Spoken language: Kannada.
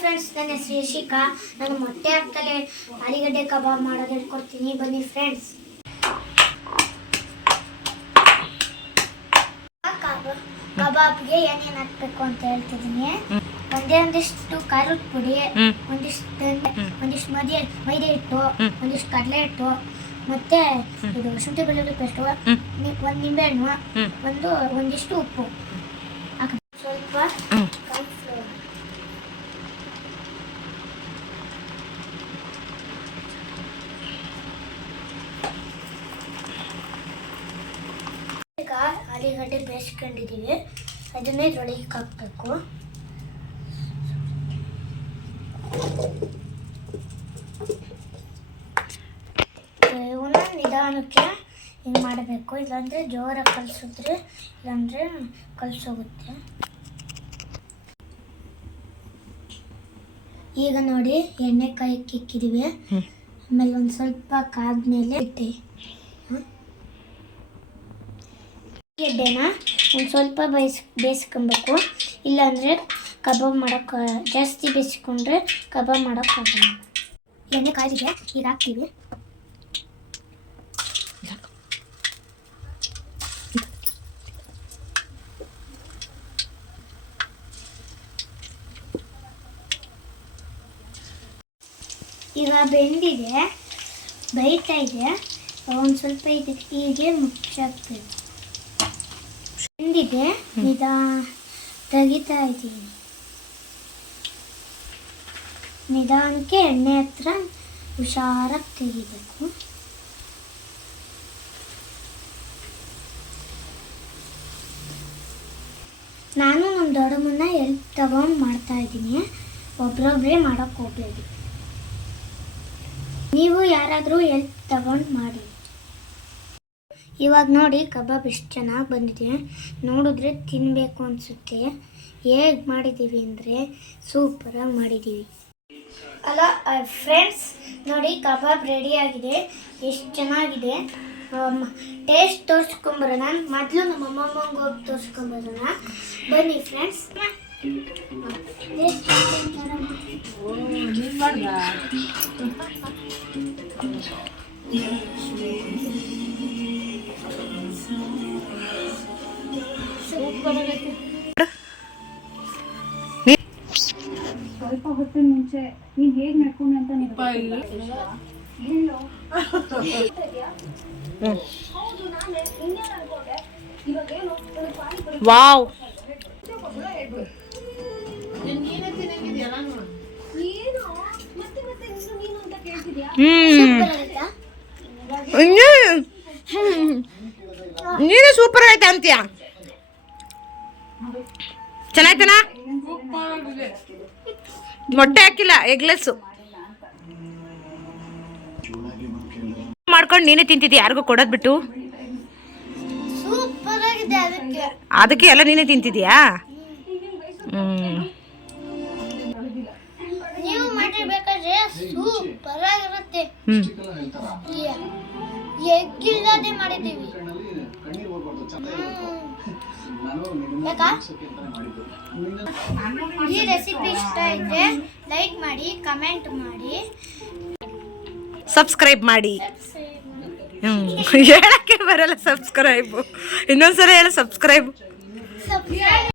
ಫ್ರೆಂಡ್ಸ್, ನನ್ನ ಹೆಸರು ಯಶಿಕಾ. ನಾನು ಮೊಟ್ಟೆ ಹಾಕ್ತಲೇ ಆಲೂಗಡ್ಡೆ ಕಬಾಬ್ ಮಾಡೋದು ಹೇಳ್ಕೊಡ್ತೀನಿ. ಬನ್ನಿ ಫ್ರೆಂಡ್ಸ್. ಕಬಾಬ್ಗೆ ಏನೇನು ಹಾಕ್ಬೇಕು ಅಂತ ಹೇಳ್ತಿದ್ದೀನಿ. ಒಂದಿಷ್ಟು ಖಾರದ ಪುಡಿ, ಒಂದಿಷ್ಟು ಮೈದೆ ಹಿಟ್ಟು, ಒಂದಿಷ್ಟು ಕಡಲೆ ಹಿಟ್ಟು, ಮತ್ತೆ ಇದು ಶುಂಠಿ ಬೆಳ್ಳುಳ್ಳಿ ಪೇಸ್ಟು, ಒಂದು ನಿಂಬೆಹಣ್ಣು, ಒಂದಿಷ್ಟು ಉಪ್ಪು, ಸ್ವಲ್ಪ ಕಾರ್ನ್ಫ್ಲೋರ್. ಈಗ ಆಲೂಗಡ್ಡೆ ಬೇಯಿಸ್ಕೊಂಡಿದ್ದೀವಿ, ಅದನ್ನೇ ಇದ್ರೊಳಗೆ ಹಾಕಬೇಕು. ಇವನ್ನ ನಿಧಾನಕ್ಕೆ ಹಿಂಗೆ ಮಾಡಬೇಕು, ಇಲ್ಲಾಂದರೆ ಜೋರಾಗಿ ಕಲಿಸಿದ್ರೆ ಇಲ್ಲಾಂದರೆ ಕಲಿಸೋಗುತ್ತೆ. ಈಗ ನೋಡಿ ಎಣ್ಣೆ ಕಾಯಕ್ಕೆ ಇಕ್ಕಿದ್ದೀವಿ. ಆಮೇಲೆ ಒಂದು ಸ್ವಲ್ಪ ಕಾದ್ಮೇಲೆ ಇಟ್ಟೆ ಗೆಡ್ಡೆನ ಒಂದು ಸ್ವಲ್ಪ ಬೇಯಿಸ್ಕೊಬೇಕು. ಇಲ್ಲಾಂದರೆ ಕಬಾಬ್ ಮಾಡೋಕ್ಕೆ ಜಾಸ್ತಿ ಬೇಯಿಸ್ಕೊಂಡ್ರೆ ಕಬಾಬ್ ಮಾಡೋಕ್ಕಾಗಲ್ಲ. ಎಣ್ಣೆ ಕಾಯ್ದಿದೆ, ಈಗ ಹಾಕ್ತೀವಿ. ಈಗ ಬೆಂದಿದೆ, ಬೇಯ್ತಾ ಇದೆ. ಒಂದು ಸ್ವಲ್ಪ ಇದಕ್ಕೆ ಹೀಗೆ ಮುಚ್ಚಾಕ್ಬೇಕು. ಬೆಂದಿದೆ, ತೆಗಿತಾ ಇದ್ದೀನಿ. ನಿಧಾನಕ್ಕೆ ಎಣ್ಣೆ ಹತ್ರ ಹುಷಾರಾಗಿ ತೆಗಿಬೇಕು. ನಾನು ನಮ್ಮ ದೊಡ್ಡಮ್ಮನ್ನ ಹೆಲ್ಪ್ ತಗೊಂಡು ಮಾಡ್ತಾ ಇದ್ದೀನಿ. ಒಬ್ರೊಬ್ಬರೇ ಮಾಡೋಕ್ಕೆ ಹೋಗ್ಬೇಡಿ. ನೀವು ಯಾರಾದರೂ ಹೆಲ್ಪ್ ತಗೊಂಡು ಮಾಡಿ. ಇವಾಗ ನೋಡಿ ಕಬಾಬ್ ಎಷ್ಟು ಚೆನ್ನಾಗಿ ಬಂದಿದೆ. ನೋಡಿದ್ರೆ ತಿನ್ನಬೇಕು ಅನಿಸುತ್ತೆ. ಹೇಗೆ ಮಾಡಿದ್ದೀವಿ ಅಂದರೆ ಸೂಪರಾಗಿ ಮಾಡಿದ್ದೀವಿ. ಅಲ್ಲ ಫ್ರೆಂಡ್ಸ್, ನೋಡಿ ಕಬಾಬ್ ರೆಡಿಯಾಗಿದೆ. ಎಷ್ಟು ಚೆನ್ನಾಗಿದೆ. ಟೇಸ್ಟ್ ತೋರಿಸ್ಕೊಂಬರೋಣ. ಮೊದಲು ನಮ್ಮ ಅಮ್ಮಮ್ಮಂಗೆ ಹೋಗಿ ತೋರಿಸ್ಕೊಂಬರೋಣ. ಬನ್ನಿ ಫ್ರೆಂಡ್ಸ್. ಸ್ವಲ್ಪ ಹೊತ್ತಿನ ಮುಂಚೆ ನೀನ್ ಹೇಗ್ ನಡ್ಕೊಂಡೆ ಅಂತ ವಾವ್, ನೀನು ಸೂಪರ್ ಆಯ್ತಾ ಅಂತೀಯ? ಚೆನ್ನಾಯ್ತನಾ? ಮೊಟ್ಟೆ ಹಾಕಿಲ್ಲ, ಎಗ್ಲೆಸ್ಸು ಮಾಡ್ಕೊಂಡು ನೀನೇ ತಿಂತಿದ್ಯಾ? ಯಾರಿಗೂ ಕೊಡೋದು ಬಿಟ್ಟು ಅದಕ್ಕೆ ಎಲ್ಲ ನೀನೇ ತಿಂತಿದ್ಯಾ? ನೀವು ಮಾಡಿರ್ಬೇಕಾದ್ರೆ ಸೂಪರ್ ಆಗಿರುತ್ತೆ. ಎಗ್ಗಿಲ್ಲದೆ ಮಾಡಿದ್ದೀವಿ. ಈ ರೆಸಿಪಿ ಇಷ್ಟ ಇದ್ರೆ ಲೈಕ್ ಮಾಡಿ, ಕಮೆಂಟ್ ಮಾಡಿ, ಸಬ್ಸ್ಕ್ರೈಬ್ ಮಾಡಿ. ಹೇಳಕ್ಕೆ ಬರಲ್ಲ ಸಬ್ಸ್ಕ್ರೈಬು. ಇನ್ನೊಂದ್ಸಲ ಹೇಳ ಸಬ್ಸ್ಕ್ರೈಬ್.